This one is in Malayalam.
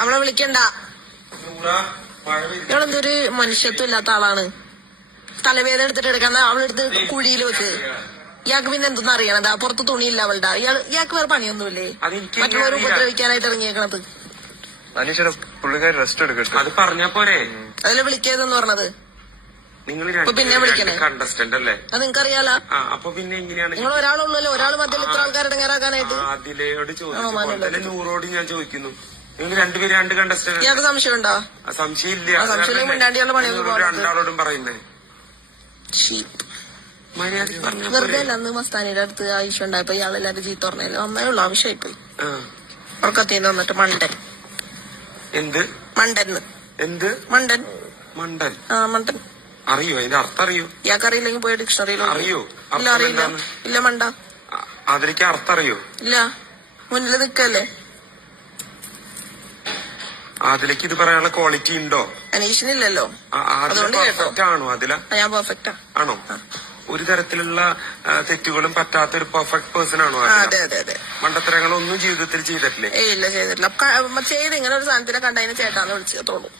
അവളെ വിളിക്കണ്ട. ഇവളെന്തൊരു മനുഷ്യത്വം ഇല്ലാത്ത ആളാണ്. തലവേദന എടുത്തിട്ട് എടുക്കുന്ന അവളെടുത്ത് കുഴിയിൽ വെക്ക്. ഇയാൾക്ക് പിന്നെ എന്തെന്ന് അറിയണതാ? പുറത്ത് തുണിയില്ല അവളുടെ. ഇയാൾക്ക് വേറെ പണിയൊന്നുമില്ലേ? മറ്റുള്ളവർ ഉപദ്രവിക്കാനായിട്ട് ഇറങ്ങിയേക്കണത്. അത് പറഞ്ഞാ പോരെ? അതിലെ വിളിക്കരുതെന്ന് പറഞ്ഞത്. നിങ്ങൾ പിന്നെ വിളിക്കണേ കണ്ടസ്റ്റന്റ് അല്ലേ? അത് നിങ്ങൾക്ക് അറിയാലോ. അപ്പൊ പിന്നെ എങ്ങനെയാണ് നിങ്ങൾ ഒരാളുള്ളല്ലോ? ഒരാൾ മധ്യത്തിൽ ഇത്ര ആൾക്കാർ ഇടങ്ങാറാക്കാനായിട്ട്. അതിലോട് ചോദിച്ചു, നൂറോട് ഞാൻ ചോദിക്കുന്നു. നിങ്ങൾ രണ്ടുപേരും രണ്ട് കണ്ടസ്റ്റന്റ്. ഇയാൾക്ക് സംശയമുണ്ടോ? സംശയമില്ല. സംശയം മിണ്ടാണ്ടിയുള്ള പണിയൊന്നും രണ്ടാളോടും പറയുന്നേ വെറുതെ അല്ല. അന്ന് മസ്താനിയുടെ അടുത്ത് ആവശ്യം ഉണ്ടായപ്പോ ഇയാളെല്ലാരും ചീത്ത പറഞ്ഞല്ലോ. അമ്മയുള്ള ആവശ്യമായിപ്പോയി. ഉറക്കത്തിന് വന്നിട്ട് മണ്ടൻ. എന്ത് മണ്ടൻ? എന്ത് മണ്ടൻ? മണ്ടൻ? മണ്ടൻ അറിയോ? അതിന്റെ അർത്ഥം അറിയോ? ഇയാൾക്ക് അറിയില്ലെങ്കിൽ പോയി ഡിക്ഷണറിയിലോ. അറിയോ? ഇല്ല, അറിയില്ല. ഇല്ല, മണ്ട. അതിലേക്ക് അർത്ഥം അറിയോ? ഇല്ല, മുന്നിൽ നിക്കല്ലേ. അതിലേക്ക് ഇത് പറയാനുള്ള ക്വാളിറ്റി ഉണ്ടോ? അനീഷിനില്ലല്ലോ. പെർഫെക്റ്റ് ആണോ? ഞാൻ പെർഫെക്റ്റാ. ആണോ? ഒരു തരത്തിലുള്ള തെറ്റുകളും പറ്റാത്ത ഒരു പെർഫെക്റ്റ് പേഴ്സൺ ആണോ? അതെ അതെ അതെ. മണ്ടത്തരങ്ങളൊന്നും ജീവിതത്തിൽ ചെയ്തിട്ടില്ലേ? ഇല്ല, ചെയ്തിട്ടില്ല. ചെയ്ത് ഇങ്ങനെ ഒരു സാധനത്തിനെ കണ്ടതിന് ചേട്ടാന്ന് വിളിച്ചോളൂ.